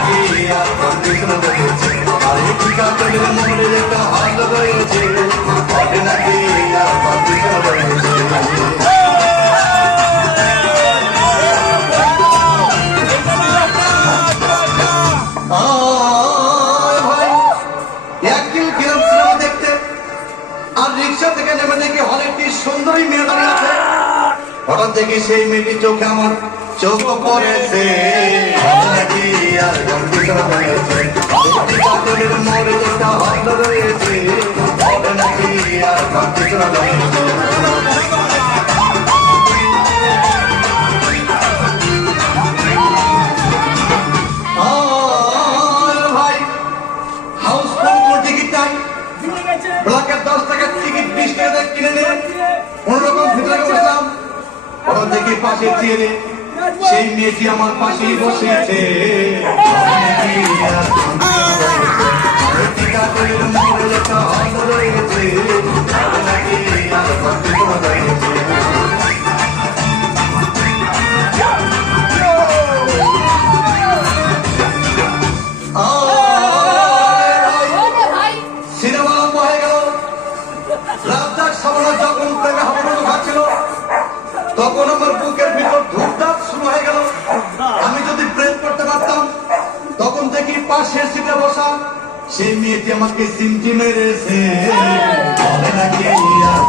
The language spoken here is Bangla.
নাকি আর কন্ডিশন রয়েছে, আরে টিকা তলির মোড়ে একটা হাত রয়েছে, হবে নাকি আর কন্ডিশন রয়েছে। রিক্সা থেকে নেমে দেখি হলে একটি সুন্দরী মেয়ে দাঁড়িয়ে আছে। হঠাৎ দেখি সেই মেয়েটি চোখে আমার চোখ পড়েছে, নাকি আর কন্ডিশন রয়েছে, মোড়ে একটা হাত রয়েছে, হবে নাকি আর কন্ডিশন রয়েছে। ভাই হাউসফুল টিকিটটাই ব্লকের 10 টাকার টিকিট 20 টাকা কিনে নিয়ে কোনরকম ভিতরে বসলাম। ওরা দেখি পাশে চেয়ে সেই মেয়েটি আমার পাশেই বসেছে, সিনেমা হয়ে গেল। রাজ্জাক সামনে যখন প্রেমে হাবুডুবু খাচ্ছিল তখন আমার বুকের ভিতর ধূপধাপ শুরু হয়ে গেল। আমি যদি প্রেম করতে পারতাম, তখন দেখি পাশের সিটে বসা সেই মেয়েটি আমাকে সিমটি মেরেছে, হবে নাকি আর